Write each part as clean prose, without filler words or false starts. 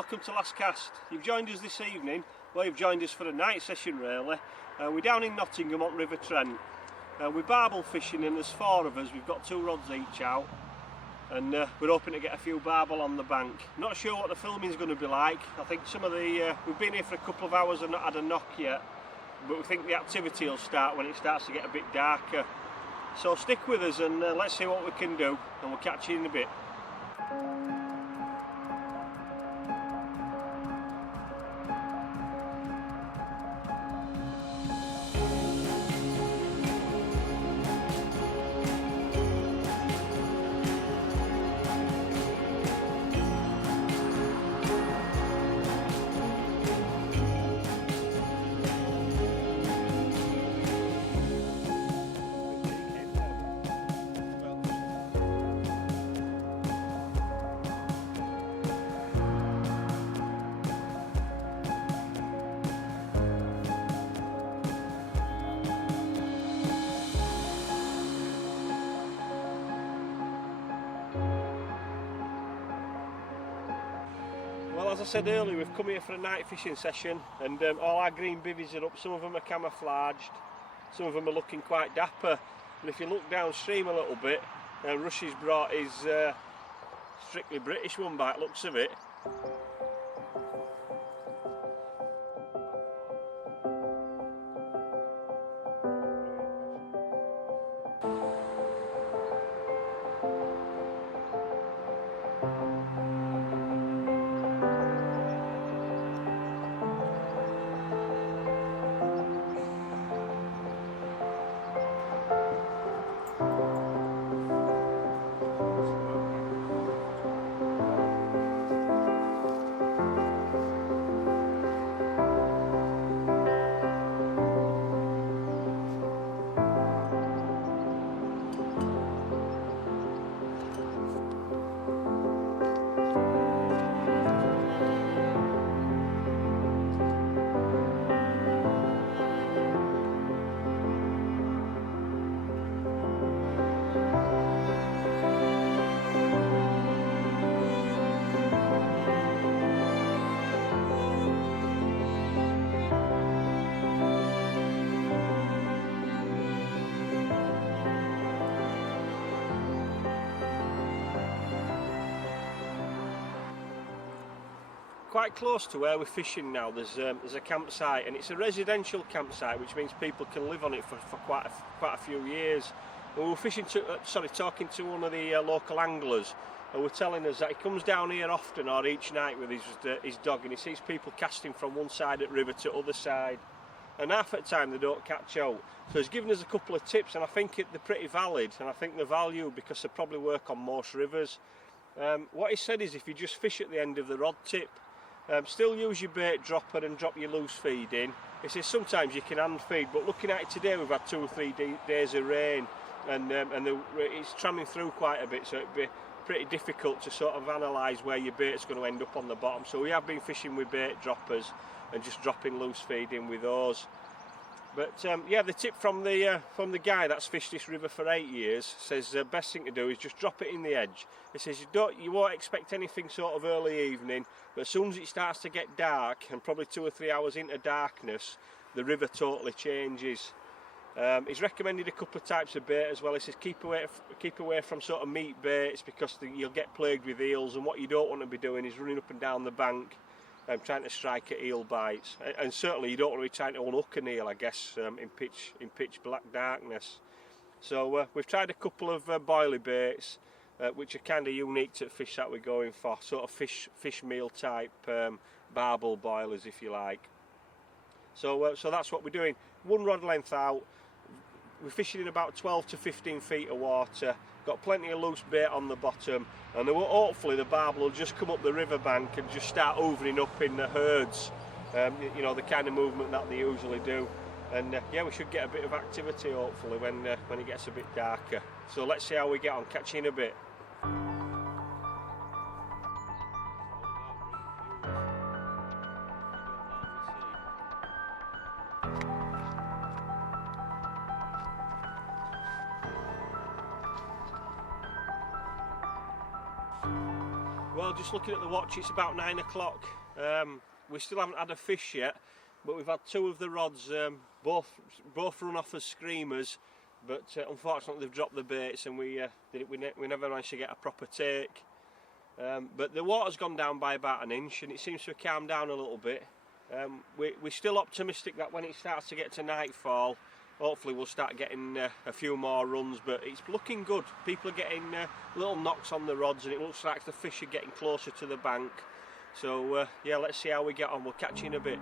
welcome to Last Cast. You've joined us this evening, well you've joined us for a night session really. We're down in Nottingham on River Trent. We're barbel fishing and there's 4 of us, we've got 2 rods each out. And we're hoping to get a few barbel on the bank. Not sure what the filming's going to be like. I think some of the, we've been here for a couple of hours and not had a knock yet. But we think the activity will start when it starts to get a bit darker. So stick with us and let's see what we can do, and we'll catch you in a bit. Well, as I said earlier, we've come here for a night fishing session and all our green bivvies are up. Some of them are camouflaged, some of them are looking quite dapper. And if you look downstream a little bit, Rush's brought his strictly British one by the looks of it. Quite close to where we're fishing now, there's a campsite, and it's a residential campsite, which means people can live on it for quite a few years. And we were talking to one of the local anglers, and we're telling us that he comes down here often, or each night with his dog, and he sees people casting from one side of the river to the other side, and half at the time they don't catch out. So he's given us a couple of tips, and I think they're pretty valid, and I think they're valued because they probably work on most rivers. What he said is if you just fish at the end of the rod tip, still use your bait dropper and drop your loose feed in. He says sometimes you can hand feed, but looking at it today, we've had 2 or 3 days of rain, and it's tramming through quite a bit, so it'd be pretty difficult to sort of analyse where your bait's going to end up on the bottom. So we have been fishing with bait droppers and just dropping loose feed in with those. But yeah, the tip from the guy that's fished this river for 8 years says the best thing to do is just drop it in the edge. He says you won't expect anything sort of early evening, but as soon as it starts to get dark, and probably 2 or 3 hours into darkness, the river totally changes. He's recommended a couple of types of bait as well. He says keep away from sort of meat baits because you'll get plagued with eels, and what you don't want to be doing is running up and down the bank trying to strike at eel bites, and certainly you don't want to be trying to unhook an eel, I guess, in pitch black darkness. So we've tried a couple of boilie baits, which are kind of unique to the fish that we're going for, sort of fish meal type barbel boilers, if you like. So that's what we're doing. 1 rod length out. We're fishing in about 12 to 15 feet of water. Got plenty of loose bait on the bottom, and hopefully the barbel will just come up the riverbank and just start hovering up in the herds. You know, the kind of movement that they usually do. And yeah, we should get a bit of activity hopefully when it gets a bit darker. So let's see how we get on. Catch you in a bit. Well, just looking at the watch, it's about 9 o'clock. We still haven't had a fish yet, but we've had 2 of the rods, both run off as screamers, but unfortunately they've dropped the baits, and we never managed to get a proper take. But the water's gone down by about an inch, and it seems to have calmed down a little bit. We're still optimistic that when it starts to get to nightfall, hopefully we'll start getting a few more runs, but it's looking good. People are getting little knocks on the rods, and it looks like the fish are getting closer to the bank. So yeah, let's see how we get on. We'll catch you in a bit.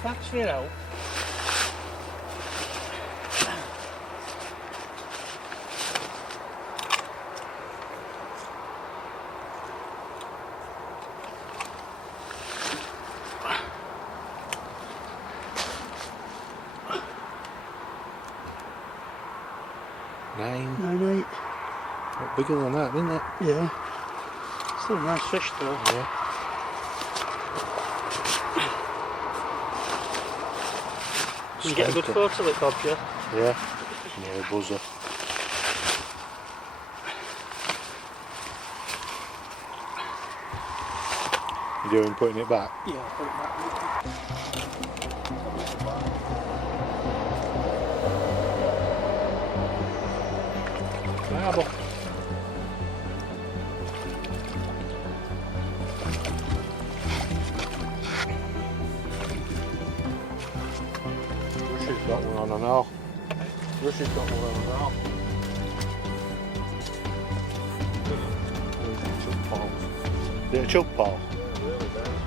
Thanks for your help. Nine, 8. Bit bigger than that, isn't it? Yeah. Still a nice fish though. Yeah. You get a good photo of it, Bob, yeah? Yeah. Yeah, buzzer. You doing putting it back? Yeah, I'll put it back. Barbel. Russia's got one on and all. Russia's got one on and all. Is it a chub paw? Yeah, really nice.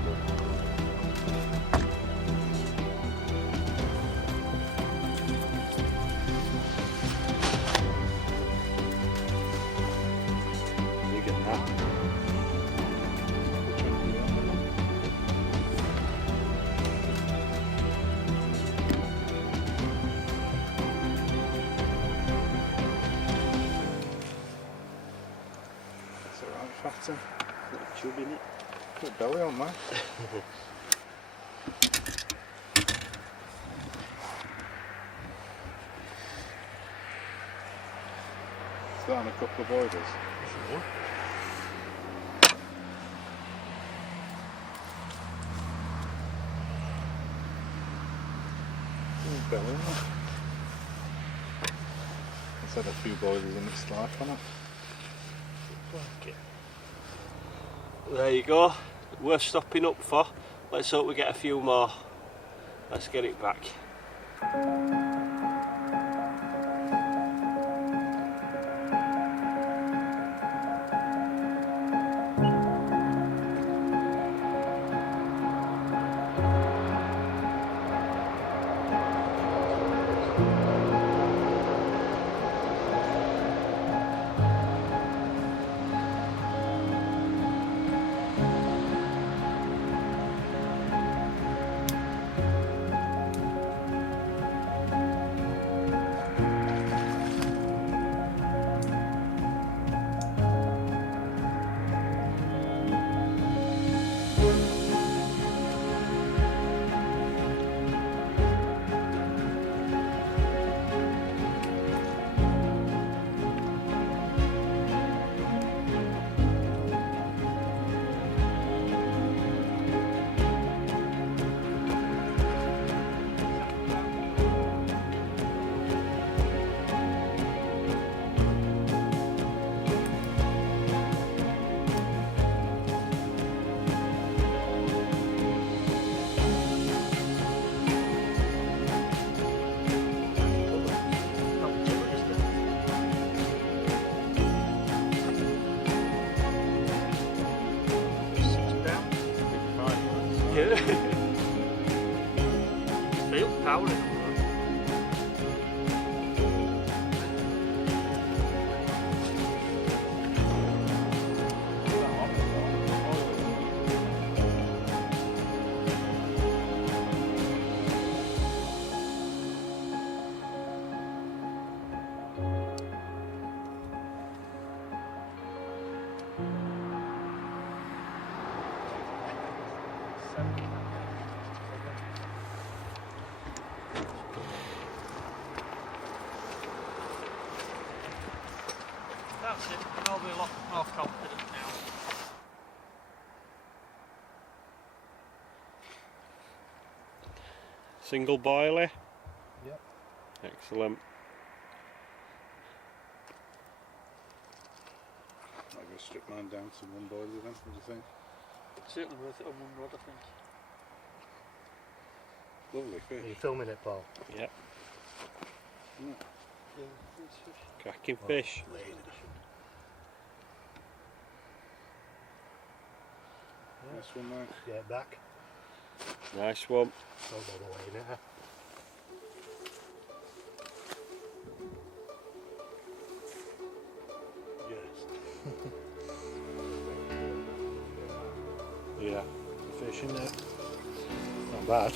Big and that. e17. Chub in it. Put belly on, man. Is that on a couple of boilers? Sure. Belly on it. It's had a few boilers in its life on it. Okay. There you go. Worth stopping up for. Let's hope we get a few more. Let's get it back. Feel power in it. That's it, I'll be a lot more confident now. Single boiler. Yep. Excellent. I'm going to strip mine down to one boiler then, what do you think? Certainly worth it on one rod, I think. Lovely Are fish. you filming it, Paul? Yeah. Mm. Yeah, nice fish. Cracking fish. Nice one, mate. Get it back. Nice one. Don't go away in it, huh? Yeah. The fish in there. Not bad.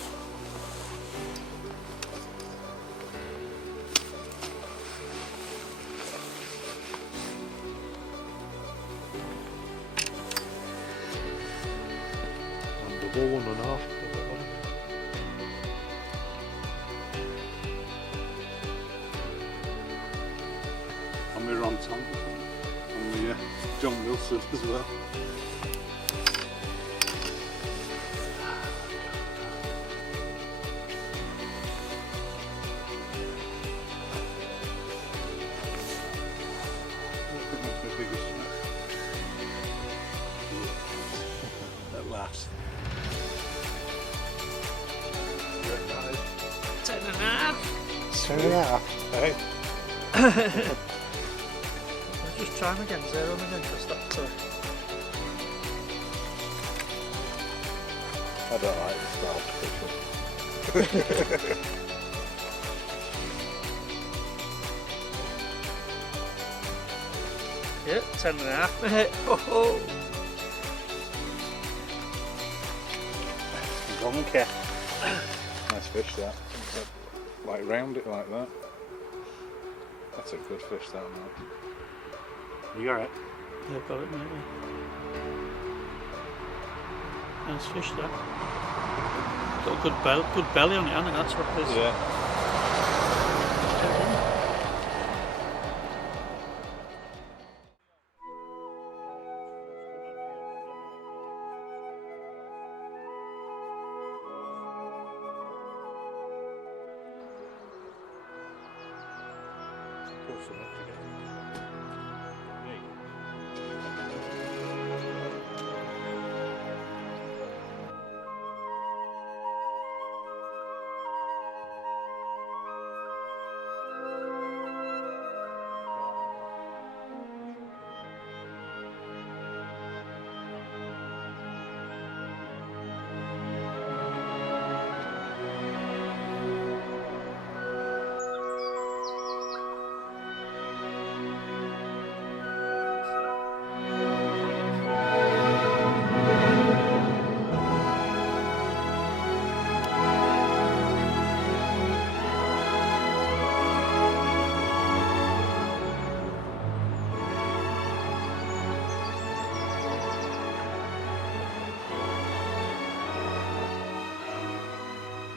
And double 1.5. And we're on Tom. And the John Wilson as well. At last. 10.5. 10.5. Hey. Let's just try them again, zero them again, because that's I don't like this style. yeah, 10.5. Oh, Donkey. Nice fish that. Like round it like that. That's a good fish that, man. You got it? They've got it, maybe. Nice fish, that. Got a good belly on it, hasn't it? That's what it is. Yeah.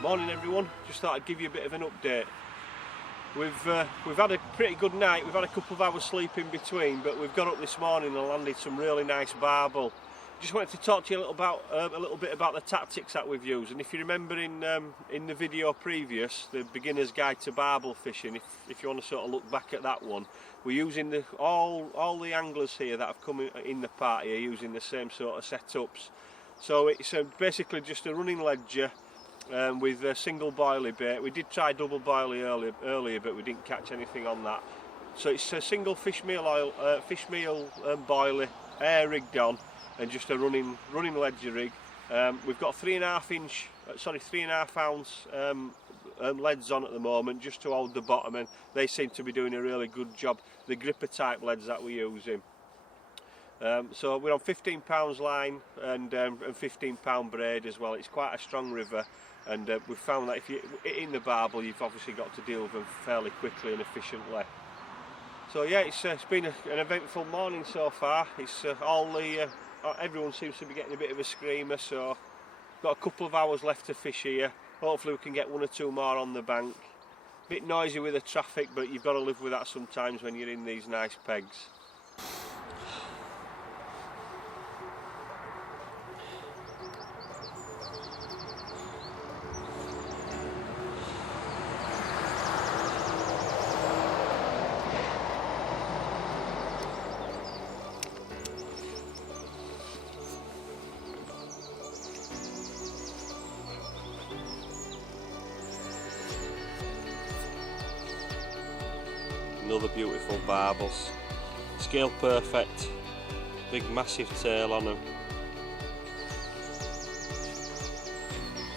Morning everyone, just thought I'd give you a bit of an update. We've had a pretty good night. We've had a couple of hours sleep in between, but we've got up this morning and landed some really nice barbel. Just wanted to talk to you a little bit about the tactics that we've used. And if you remember in the video previous, the beginner's guide to barbel fishing, if you want to sort of look back at that one, we're using all the anglers here that have come in the party are using the same sort of setups. So it's basically just a running ledger. With a single boilie bait. We did try double boilie earlier, but we didn't catch anything on that. So it's a single fish meal boilie, air rigged on, and just a running ledger rig. We've got 3.5 ounce leads on at the moment, just to hold the bottom, and they seem to be doing a really good job. The gripper type leads that we're using. So we're on £15 line and £15 braid as well. It's quite a strong river, and we've found that if you're in the barbel, you've obviously got to deal with them fairly quickly and efficiently. So yeah, it's been an eventful morning so far. It's everyone seems to be getting a bit of a screamer, so got a couple of hours left to fish here. Hopefully we can get one or two more on the bank. Bit noisy with the traffic, but you've got to live with that sometimes when you're in these nice pegs. Another beautiful barbels, scale perfect, big massive tail on them.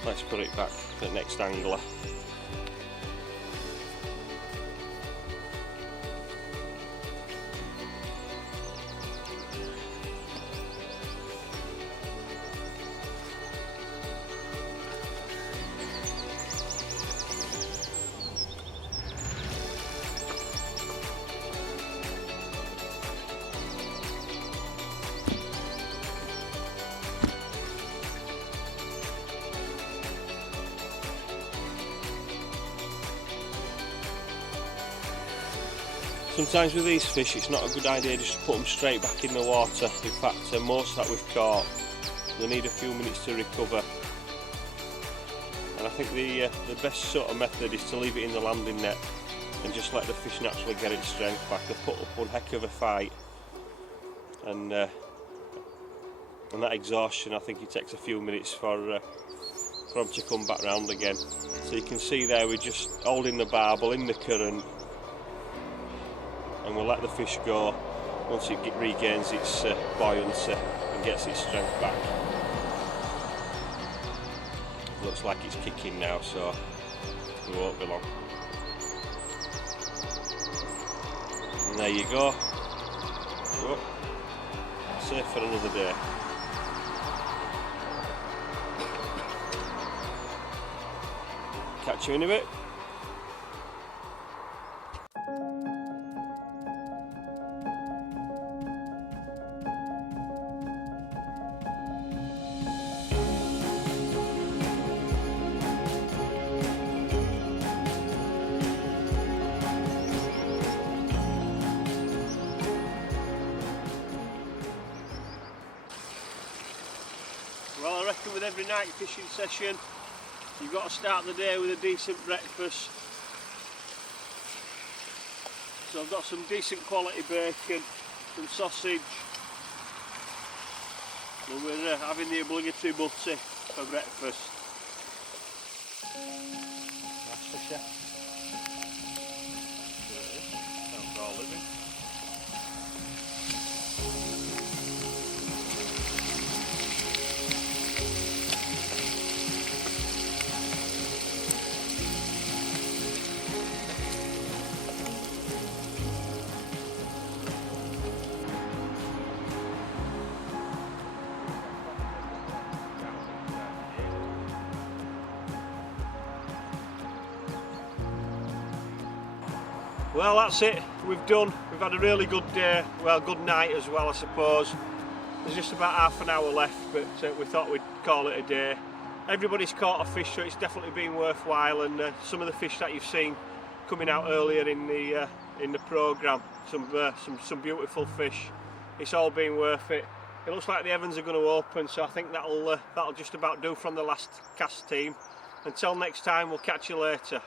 Let's put it back at the next angler. Sometimes with these fish it's not a good idea just to put them straight back in the water. In fact, most that we've caught, they need a few minutes to recover. And I think the best sort of method is to leave it in the landing net and just let the fish naturally get its strength back. They put up one heck of a fight, and that exhaustion, I think it takes a few minutes for them to come back round again. So you can see there we're just holding the barbel in the current, and we'll let the fish go once it regains its buoyancy and gets its strength back. Looks like it's kicking now, so we won't be long. And there you go. Oh, safe for another day. Catch you in a bit. with every night fishing session, you've got to start the day with a decent breakfast. So I've got some decent quality bacon, some sausage, and we're having the obligatory butty for breakfast. That's for sure. Sounds all living. Well, that's it, we've done. We've had a really good day, well, good night as well, I suppose. There's just about half an hour left, but we thought we'd call it a day. Everybody's caught a fish, so it's definitely been worthwhile, and some of the fish that you've seen coming out earlier in the programme, some beautiful fish. It's all been worth it. It looks like the heavens are going to open, so I think that'll just about do from the last cast team. Until next time, we'll catch you later.